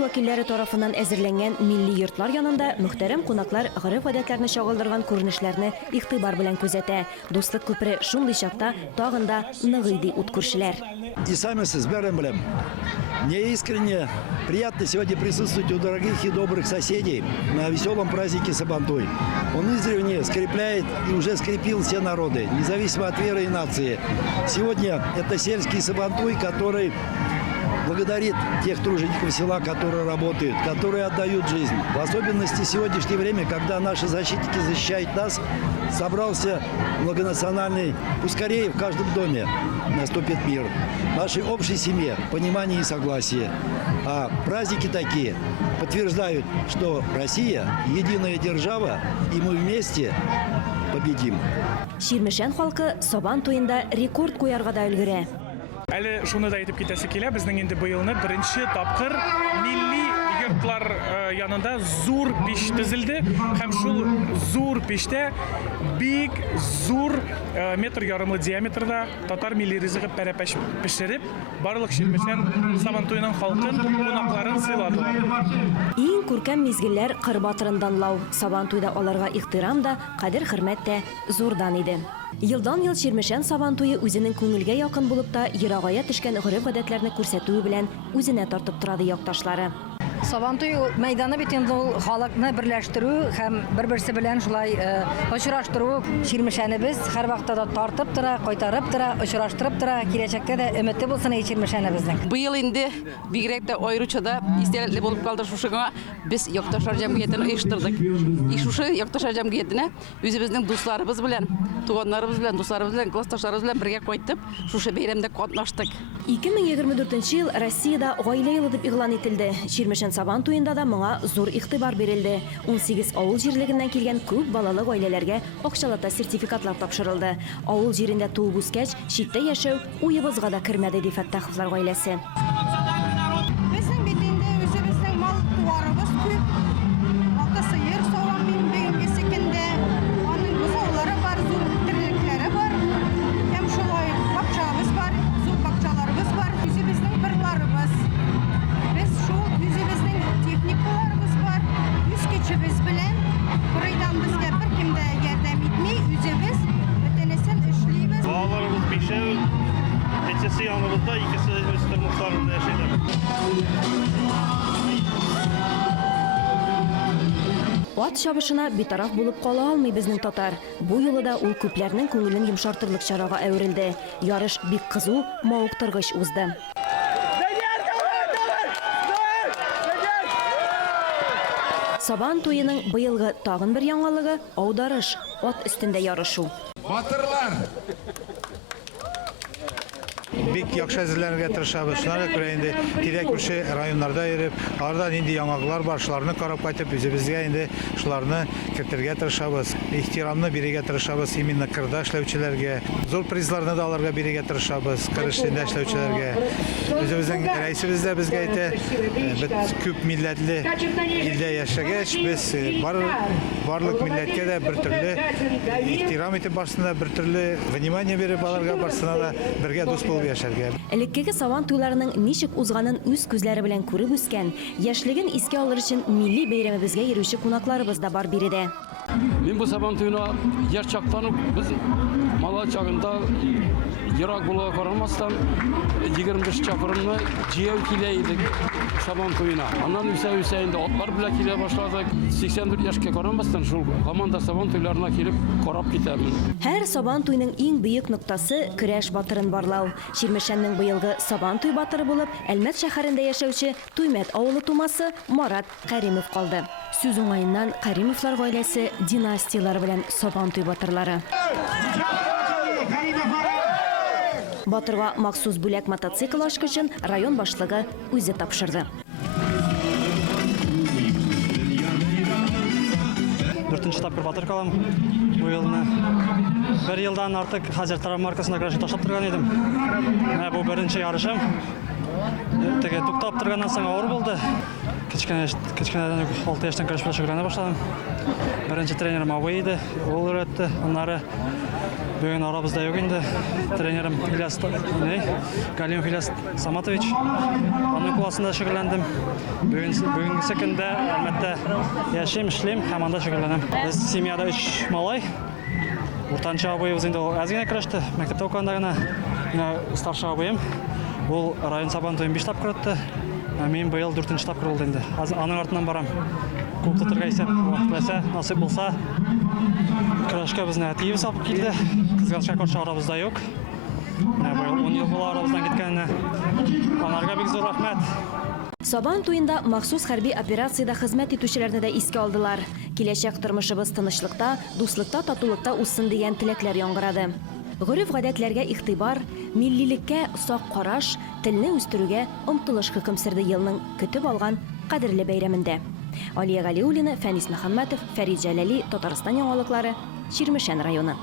вәкилләре тарафынан әзерләнгән милли йортлар янында мөхтәрәм кунаклар гырыф-гадәтләрне чагылдырган күренешләрне игътибар белән күзәтә. Дуслык күпере шундый чакта тагында ныгый ут күршеләр. И сами с бәрен беләм. Мне искренне приятно сегодня присутствовать у дорогих и добрых соседей на веселом празднике Сабантуй. Он издревле скрепляет и уже скрепил все народы, независимо от веры и нации. Сегодня это сельский Сабантуй, который благодарит тех тружеников села, которые работают, которые отдают жизнь. В особенности в сегодняшнее время, когда наши защитники защищают нас, собрался многонациональный, ускорее в каждом доме наступит мир. В нашей общей семье понимание и согласие. А праздники такие подтверждают, что Россия единая держава, и мы вместе победим. Ширмешән халкы Сабан туенда рекорд куярга да өлгерә. Әле шуны да әйтеп китәсе килә, безнең инде быелны беренче тапкыр милли йортлар янында зур пеш төзелде һәм шул зур пештә бик зур метр ярымлы диаметрда татар милли ризыгы пәрәпәш пешереп, барлык Ширмешән Сабантуйның халкын, кунакларын сыйладылар. Иң күркәм мизгелләр кыр батырын данлау. Сабантуйда аларга ихтирам да, кадер-хөрмәт тә зурдан иде. Елдан-ел Ширмешән Сабантуе үзенең күңелгә якын булып та ерагая төшкән гырыф-гадәтләрне күрсәтүе белән үзенә тартып торады якташлары. Сабантуй мәйданы бит инде ул халыкны берләштерү һәм бер-берсе белән шулай очраштыру. Ширмешәнебез һәр вакытта да тартып тора, кайтарып тора, очраштырып тора. Киләчәккә дә өмете булсын Ширмешәнебезнең. Быел инде бигрәк тә аеручада истәлекле булып калды шушыга без якташлар җәмгыятен оештырдык. И шушы якташлар җәмгыятенә үзебезнең дусларыбыз белән, туганнарыбыз белән, дусларыбыз белән, классташларыбыз белән бергә кайтып, шушы бәйрәмдә катнаштык. 2024 ел Россиядә гаилә елы дип игълан ителде. Ширмешән Сабантуенда да моңа зур игътибар бирелде. 18 авыл җирлегеннән килгән күп балалы гаиләләргә акчалата сертификатлар тапшырылды. Авыл җирендә туып үскәч, читтә яшәү уебызга да кермәде ди Фәттаховлар гаиләсе. Безнең бит инде үзебезнең мал туарыбыз күп. Алты сыер савам бигенге секендә. Аның бузаулары бар, зур терлекләре бар. Һәм шулай бакчабыз бар, зур бакчаларыбыз бар. Үзебезнең кырларыбыз. Без шул үзебезнең техникаларыбыз бар. Үз көчебез белән кырыйдан безгә беркем дә ярдәм итми, үзебез бөтенесен эшлибез. Балаларыбыз бишәү, әтәсе яныбызда, икесе үз тормышларында яшәйләр. Ат чабышына битараф булып кала алмый безнең татар. Бу юлы да ул күпләрнең күңелен йомшартырлык чарага әверелде. Ярыш бик кызу, мавыктыргыч узды. Сабан туеның быелгы тагын бер яңалыгы аударыш, ат өстендә ярышу. Батырлар! Бик яхшы әзерләргә тырышабыз. Шуннан күрә инде тирәк күрше районнарда йөреп, аларда инде яңалыклар бар, шуларны карап кайтып, үзебезгә инде шуларны кертергә тырышабыз. Ихтирамны бирергә тырышабыз именно кырда эшләүчеләргә. Зур призларны да аларга бирергә тырышабыз, кыр эшендә эшләүчеләргә. Үзебезнең рәисебез дә безгә әйтә, без күп милләтле илдә яшәгәч, без барлык милләткә дә бер төрле ихтирам итеп барсына, бер төрле внимание биреп аларга барсына да бергә дус булып яшәргә. Элеккеге Сабан туйларының ничек узганын үз күзләре белән күреп үскән, яшьлеген искә алыр өчен милли бәйрәмебезгә йөрүче кунакларыбыз да бар биредә. Мин бу Сабан туена яр чактан без мала чагында ерак булуга карамастан 25 чакрымны җыяу килә идек Сабан туена. Аннан үсә инде атлар белән килә башладык. 84 яшькә карамастан шул команда Сабан туйларына килеп карап китәбез. Һәр Сабан туйның иң бөек ноктасы көрәш батырын барлау. Ширмешәннең быелгы Сабан туй батыры булып Әлмәт шәһәрендә яшәүче Туймәт авылы тумасы Марат Кәримов калды. Сүз уңаеннан Кәримовлар гаиләсе династиялар белән Сабан туй батырлары. Батырга махсус бүләк мотоцикл ачкычын район башлыгы үзе тапшырды. 4-нче тапкыр батыр калам бу елны. Бер елдан артык Хәзрәт маркасына көрәшә ташлап торган идем. Менә бу беренче ярышым. Теге туктап торганнан соң авыр булды. Кичкенеден 6 яшьтан көрәш белән шөгыльләнә башладым. Беренче тренерым абый иде, ул өйрәтте. Аннары бүген арабызда юк инде. Тренерым Галимов Ильяс Саматович. Аның классында шөгыльләндем. Бүгенге көндә әлбәттә яшим, эшлим һәм анда шөгыльләнәм. Без семьяда 3 малай. Уртанчы абыебыз инде ул әз генә көрәште. Мәктәптә укыганда гына старший абыем. Ул район Сабантуен 5 тапкыр үтте. Мин быел 4-нче тапкыр булды инде. Аның артыннан барам. Күп тотырга исәп, вакытласа, насыйп булса, көрәшкә безне әтиебез алып килде. Кызганычка каршы арабызда юк. Быел 10 ел була арабыздан киткәненә. Анарга бик зур рәхмәт. Сабан туенда махсус хәрби операциядә хезмәт итүчеләрне дә искә алдылар. Киләчәк тормышыбыз тынычлыкта, дуслыкта, татулыкта үссын дигән теләкләр яңгырады. Гореф-гадәтләргә игътибар, миллилеккә сак караш, телне үстерүгә омтылыш хөкем сөрде елның көтеп алган кадерле бәйрәмендә. Алия Галиуллина, Фәнис Мөхәммәтов, Фәрид Җәләли, Татарстан яңалыклары, Чирмешән районы.